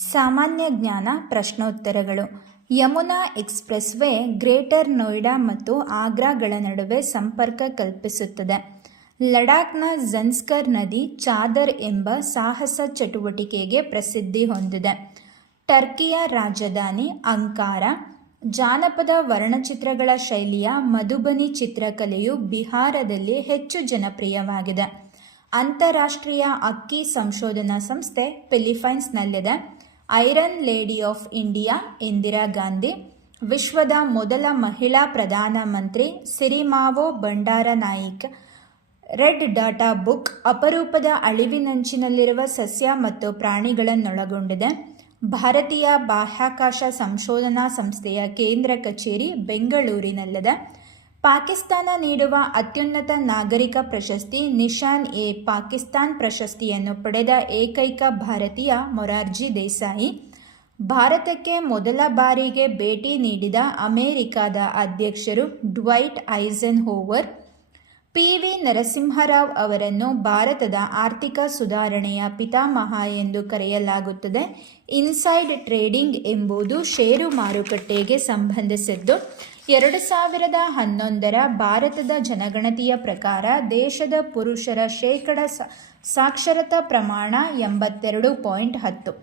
ಸಾಮಾನ್ಯ ಜ್ಞಾನ ಪ್ರಶ್ನೋತ್ತರಗಳು. Yamuna expressway greater Noida ಮತ್ತು ಆಗ್ರಾಗಳ ನಡುವೆ ಸಂಪರ್ಕ ಕಲ್ಪಿಸುತ್ತದೆ. ಲಡಾಖ್ನ ಝಂಸ್ಕರ್ ನದಿ ಚಾದರ್ ಎಂಬ ಸಾಹಸ ಚಟುವಟಿಕೆಗೆ ಪ್ರಸಿದ್ಧಿ ಹೊಂದಿದೆ. ಟರ್ಕಿಯ ರಾಜಧಾನಿ ಅಂಕಾರ. ಜಾನಪದ ವರ್ಣಚಿತ್ರಗಳ ಶೈಲಿಯ ಮಧುಬನಿ ಚಿತ್ರಕಲೆಯು ಬಿಹಾರದಲ್ಲಿ ಹೆಚ್ಚು ಜನಪ್ರಿಯವಾಗಿದೆ. ಅಂತಾರಾಷ್ಟ್ರೀಯ ಅಕ್ಕಿ ಸಂಶೋಧನಾ ಸಂಸ್ಥೆ ಫಿಲಿಪೈನ್ಸ್ನಲ್ಲಿದೆ. Iron lady of India Indira Gandhi. ವಿಶ್ವದ ಮೊದಲ ಮಹಿಳಾ ಪ್ರಧಾನಮಂತ್ರಿ Sirimavo Bandaranaike. Red data book ಅಪರೂಪದ ಅಳಿವಿನಂಚಿನಲ್ಲಿರುವ ಸಸ್ಯ ಮತ್ತು ಪ್ರಾಣಿಗಳನ್ನೊಳಗೊಂಡಿದೆ. ಭಾರತೀಯ ಬಾಹ್ಯಾಕಾಶ ಸಂಶೋಧನಾ ಸಂಸ್ಥೆಯ ಕೇಂದ್ರ ಕಚೇರಿ ಬೆಂಗಳೂರಿನಲ್ಲಿದೆ. ಪಾಕಿಸ್ತಾನ ನೀಡುವ ಅತ್ಯುನ್ನತ ನಾಗರಿಕ ಪ್ರಶಸ್ತಿ ನಿಶಾನ್-ಎ ಪಾಕಿಸ್ತಾನ್ ಪ್ರಶಸ್ತಿಯನ್ನು ಪಡೆದ ಏಕೈಕ ಭಾರತೀಯ ಮೊರಾರ್ಜಿ ದೇಸಾಯಿ. ಭಾರತಕ್ಕೆ ಮೊದಲ ಬಾರಿಗೆ ಭೇಟಿ ನೀಡಿದ ಅಮೆರಿಕದ ಅಧ್ಯಕ್ಷರು ಡ್ವೈಟ್ ಐಸೆನ್ಹೋವರ್. ಪಿ. ವಿ. ನರಸಿಂಹರಾವ್ ಅವರನ್ನು ಭಾರತದ ಆರ್ಥಿಕ ಸುಧಾರಣೆಯ ಪಿತಾಮಹ ಎಂದು ಕರೆಯಲಾಗುತ್ತದೆ. ಇನ್ಸೈಡ್ ಟ್ರೇಡಿಂಗ್ ಎಂಬುದು ಷೇರು ಮಾರುಕಟ್ಟೆಗೆ ಸಂಬಂಧಿಸಿದ್ದು. 2011ರ ಭಾರತದ ಜನಗಣತಿಯ ಪ್ರಕಾರ ದೇಶದ ಪುರುಷರ ಶೇಕಡ ಸಾಕ್ಷರತಾ ಪ್ರಮಾಣ 82.10.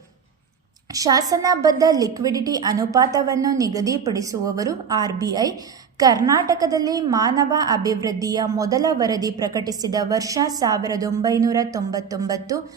ಶಾಸನಬದ್ಧ ಲಿಕ್ವಿಡಿಟಿ ಅನುಪಾತವನ್ನು ನಿಗದಿಪಡಿಸುವವರು RBI. ಕರ್ನಾಟಕದಲ್ಲಿ ಮಾನವ ಅಭಿವೃದ್ಧಿಯ ಮೊದಲ ವರದಿ ಪ್ರಕಟಿಸಿದ ವರ್ಷ 1999.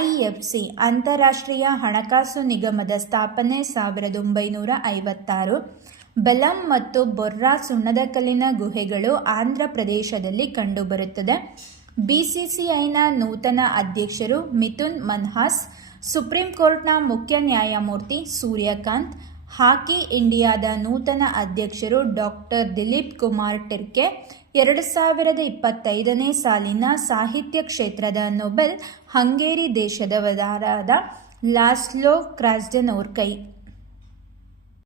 IFC ಅಂತಾರಾಷ್ಟ್ರೀಯ ಹಣಕಾಸು ನಿಗಮದ ಸ್ಥಾಪನೆ 1956. ಬೆಲಂ ಮತ್ತು ಬೊರ್ರಾ ಸುಣ್ಣದಕಲ್ಲಿನ ಗುಹೆಗಳು ಆಂಧ್ರ ಪ್ರದೇಶದಲ್ಲಿ ಕಂಡುಬರುತ್ತದೆ. BCCIನ ನೂತನ ಅಧ್ಯಕ್ಷರು ಮಿಥುನ್ ಮನ್ಹಾಸ್. ಸುಪ್ರೀಂ ಕೋರ್ಟ್ನ ಮುಖ್ಯ ನ್ಯಾಯಮೂರ್ತಿ ಸೂರ್ಯಕಾಂತ್. ಹಾಕಿ ಇಂಡಿಯಾದ ನೂತನ ಅಧ್ಯಕ್ಷರು ಡಾಕ್ಟರ್ ದಿಲೀಪ್ ಕುಮಾರ್ ಟಿರ್ಕೆ. 2025ನೇ ಸಾಲಿನ ಸಾಹಿತ್ಯ ಕ್ಷೇತ್ರದ ನೊಬೆಲ್ ಹಂಗೇರಿ ದೇಶದವರಾದ ಲಾಸ್ಲೋ ಕ್ರಾಸ್ಡೆನೋರ್ಕೈ.